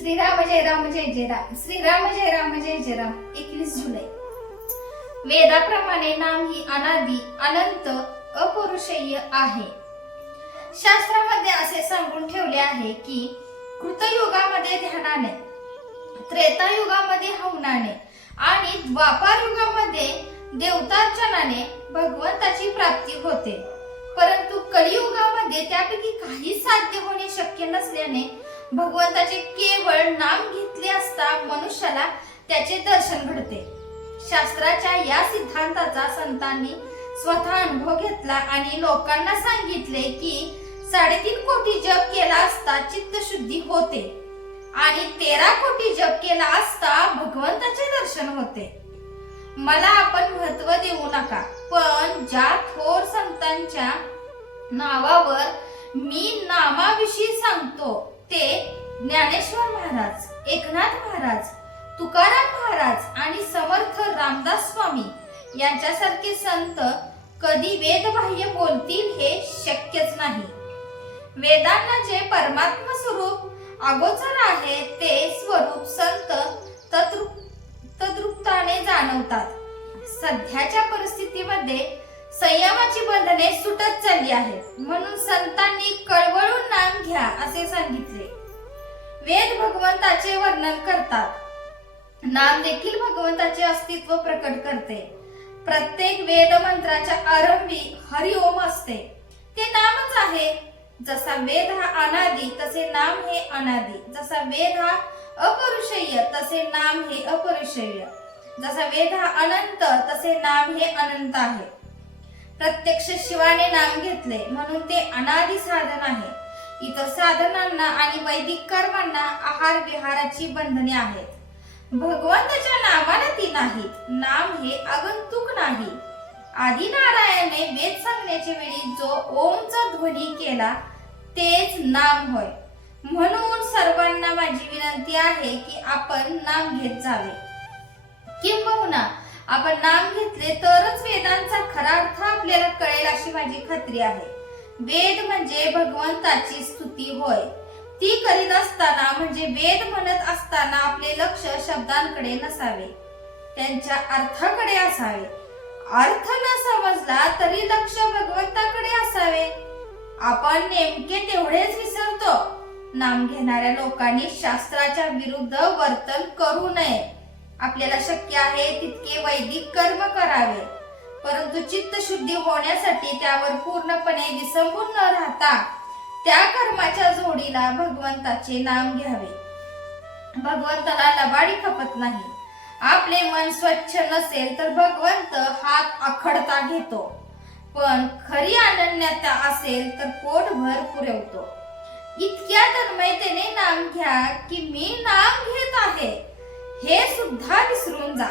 श्रीराम जय राम जय जय राम. श्रीराम जय राम जय जय राम. 21 जुलै. वेदाप्रमाणे नाम ही अनादि अनंत अपौरुषेय आहे. शास्त्रामध्ये असे सांगून ठेवले आहे की कृतयुगामध्ये ध्यानाने, त्रेतायुगामध्ये हवनाने आणि द्वापार युगामध्ये देवतार्चनाने भगवंताची प्राप्ती होते. परंतु कलियुगामध्ये त्यापैकी काही साध्य होणे शक्य नसल्याने भगवंताचे केवळ नाम घेतले असता मनुष्याला त्याचे दर्शन घडते. शास्त्राच्या या सिद्धांताचा संतांनी स्वतः अनुभव घेतला आणि लोकांना सांगितले की 3.5 कोटी जप केला असता चित्तशुद्धी होते आणि 13 कोटी जप केला असता भगवंताचे दर्शन होते. मला आपण महत्व देऊ नका, पण ज्या थोर संतांच्या नावावर मी नामाविषयी सांगतो ते ज्ञानेश्वर महाराज, एकनाथ महाराज, तुकाराम महाराज आणि समर्थ रामदास स्वामी यांच्यासारखे संत कधी वेदबाह्य बोलतील हे शक्यच नाही. वेदांना जे परमात्मा स्वरूप अगोचर आहे ते स्वरूप संत तद्रूपताने जाणवतात. सध्याच्या परिस्थितीमध्ये संयमाची बंधने सुटत चालली आहेत, म्हणून संतांनी कळवळून नाम घ्या असे सांगितले. वेद भगवंताचे वर्णन करतात, नाम देखील भगवंताचे अस्तित्व प्रकट करते. प्रत्येक वेद मंत्राच्या आरंभी हरिओम असते, ते नामच आहे. जसा वेद हा अनादि तसे नाम हे अनादि. जसा वेद हा अपौरुषेय तसे नाम हे अपौरुषेय. जसा वेद हा अनंत तसे नाम हे अनंत आहे. प्रत्यक्ष शिवाने नाम घेतले म्हणून ते अनादि साधन आहे. इतर साधनांना आणि वैदिक कर्मांना आहार विहाराची बंधने आहेत. भगवंताच्या नामाला ती नाहीत. नाम हे आगंतुक नाही. आदि नारायणाने वेद सांगण्याच्या वेळी जो ओमचा ध्वनी केला तेच नाम होय. म्हणून सर्वांना माझी विनंती आहे की आपण नाम घेत जावे. किंबहुना आपण नाम घेतले तरच वेदांचा खरा अर्थ आपल्याला कळेल अशी माझी खात्री आहे. वेद म्हणजे भगवंताची स्तुती होय. ती करीत असताना म्हणजे वेद म्हणत असताना आपले लक्ष शब्दांकडे नसावे, त्यांच्या अर्थाकडे असावे. अर्थ न समजला तरी लक्ष भगवंताकडे असावे. आपण नेमके तेवढेच विसरतो. नाम घेणाऱ्या लोकांनी शास्त्राच्या विरुद्ध वर्तन करू नये. आपल्याला शक्य आहे तितके वैदिक कर्म करावे, परंतु चित्तशुद्धी होण्यासाठी त्यावर पूर्णपणे विसंबून न राहता त्या कर्माच्या जोडीला भगवंताचे नाम घ्यावे. भगवंताला लबाडी खपत नाही. आपले मन स्वच्छ नसेल तर भगवंत हात आखडता घेतो, पण खरी अनन्यता असेल तर पोटभर पुरवतो. इतक्या तन्मयतेने नाम घ्या की मी नाम घेत आहे हे सुद्धा विसरून जा.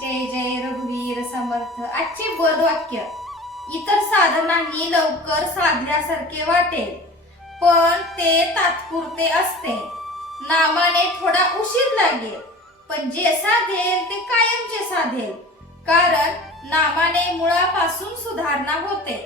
जय जय रघुवीर समर्थ. आजचे बोधवाक्य. इतर साधनांनी लवकर साधल्यासारखे वाटेल, पण ते तात्पुरते असते. नामाने थोडा उशीर लागेल, पण जे साधेल ते कायमचे साधेल, कारण नामाने मुळापासून सुधारणा होते.